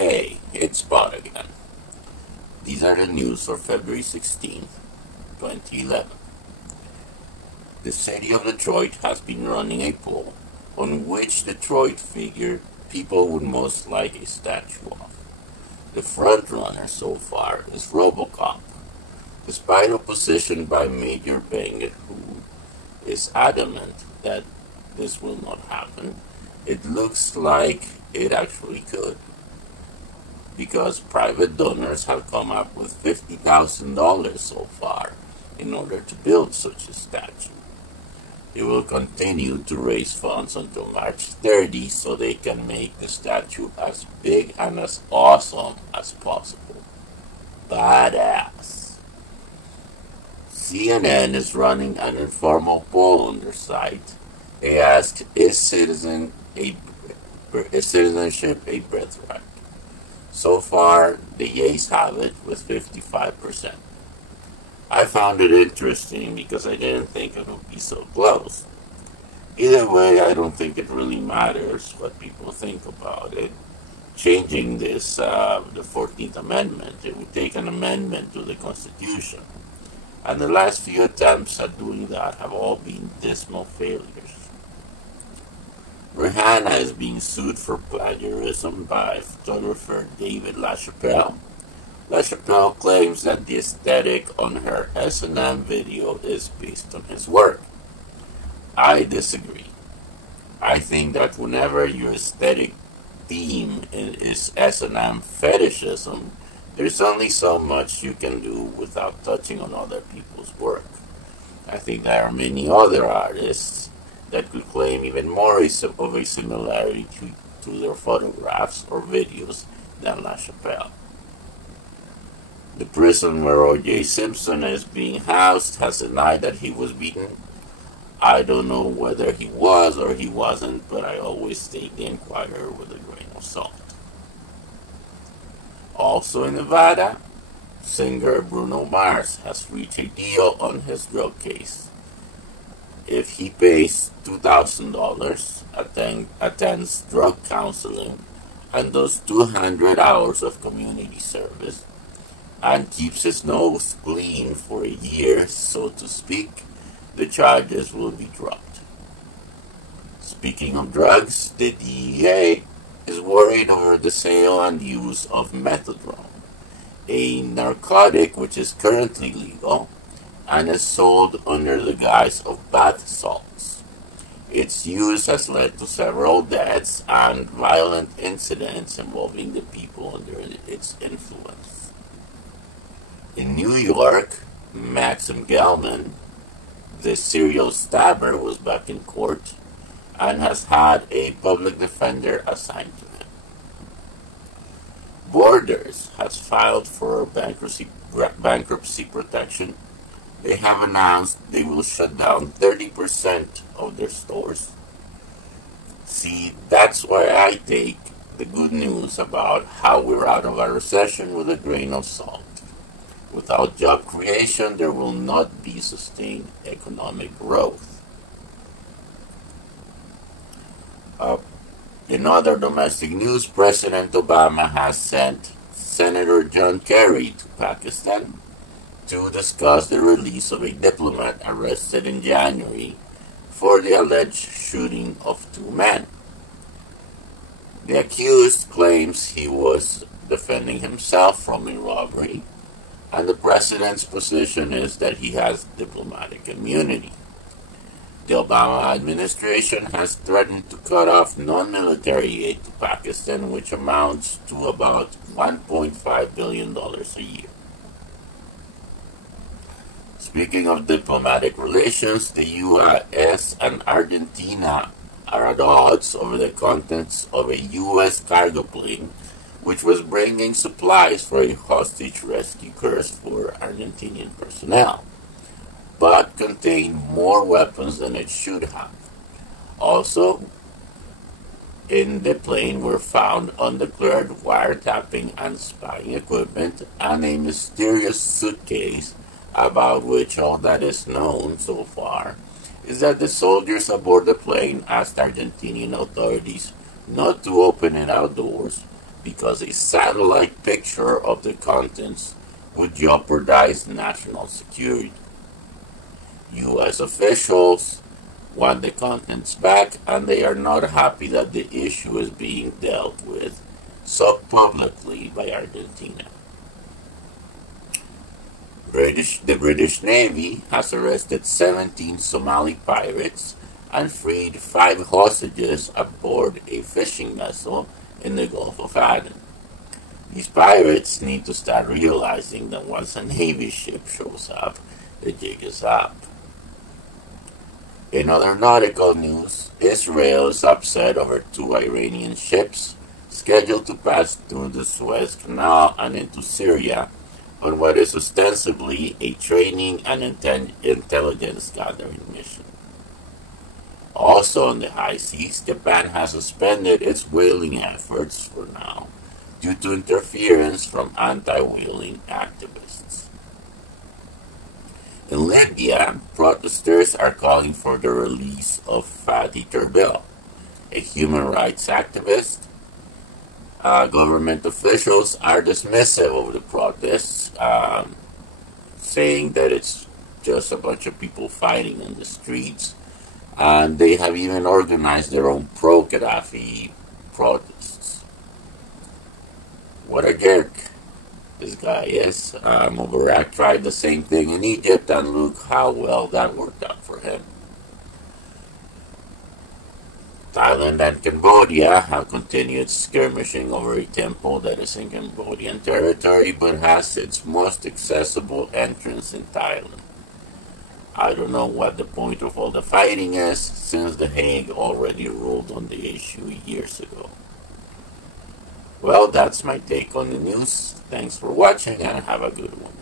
Hey, it's Bob again. These are the news for February 16th, 2011. The city of Detroit has been running a poll on which Detroit figure people would most like a statue of. The front runner so far is Robocop, despite opposition by Major Bangett, who is adamant that this will not happen. It looks like it actually could, because private donors have come up with $50,000 so far in order to build such a statue. They will continue to raise funds until March 30 so they can make the statue as big and as awesome as possible. Badass. CNN is running an informal poll on their site. They asked, is citizenship a birthright? So far, the yeas have it with 55%. I found it interesting because I didn't think it would be so close. Either way, I don't think it really matters what people think about it. Changing this, the 14th Amendment, it would take an amendment to the Constitution. And the last few attempts at doing that have all been dismal failures. Rihanna is being sued for plagiarism by photographer David LaChapelle. LaChapelle claims that the aesthetic on her S&M video is based on his work. I disagree. I think that whenever your aesthetic theme is S&M fetishism, there's only so much you can do without touching on other people's work. I think there are many other artists that could claim even more of a similarity to their photographs or videos than LaChapelle. The prison where OJ Simpson is being housed has denied that he was beaten. I don't know whether he was or he wasn't, but I always take the Inquirer with a grain of salt. Also in Nevada, singer Bruno Mars has reached a deal on his drug case. If he pays $2,000, attends drug counseling, and does 200 hours of community service, and keeps his nose clean for a year, so to speak, the charges will be dropped. Speaking of drugs, the DEA is worried over the sale and use of Methodrone, a narcotic which is currently legal and is sold under the guise of bath salts. Its use has led to several deaths and violent incidents involving the people under its influence. In New York, Maxim Gelman, the serial stabber, was back in court and has had a public defender assigned to him. Borders has filed for bankruptcy protection. They have announced they will shut down 30% of their stores. See, that's why I take the good news about how we're out of a recession with a grain of salt. Without job creation, there will not be sustained economic growth. In other domestic news, President Obama has sent Senator John Kerry to Pakistan to discuss the release of a diplomat arrested in January for the alleged shooting of 2 men. The accused claims he was defending himself from a robbery, and the president's position is that he has diplomatic immunity. The Obama administration has threatened to cut off non-military aid to Pakistan, which amounts to about $1.5 billion a year. Speaking of diplomatic relations, the U.S. and Argentina are at odds over the contents of a U.S. cargo plane which was bringing supplies for a hostage rescue course for Argentinian personnel, but contained more weapons than it should have. Also, in the plane were found undeclared wiretapping and spying equipment and a mysterious suitcase about which all that is known so far is that the soldiers aboard the plane asked Argentinian authorities not to open it outdoors because a satellite picture of the contents would jeopardize national security. U.S. officials want the contents back, and they are not happy that the issue is being dealt with so publicly by Argentina. The British Navy has arrested 17 Somali pirates and freed 5 hostages aboard a fishing vessel in the Gulf of Aden. These pirates need to start realizing that once a Navy ship shows up, the jig is up. In other nautical news, Israel is upset over 2 Iranian ships scheduled to pass through the Suez Canal and into Syria on what is ostensibly a training and intelligence gathering mission. Also on the high seas, Japan has suspended its whaling efforts for now due to interference from anti-whaling activists. In Lybia, protesters are calling for the release of Fatih Turbil, a human rights activist. Government officials are dismissive of the protests, saying that it's just a bunch of people fighting in the streets, and they have even organized their own pro-Gaddafi protests. What a jerk this guy is. Mubarak tried the same thing in Egypt, and look how well that worked out for him. Thailand and Cambodia have continued skirmishing over a temple that is in Cambodian territory but has its most accessible entrance in Thailand. I don't know what the point of all the fighting is, since The Hague already ruled on the issue years ago. Well, that's my take on the news. Thanks for watching and have a good one.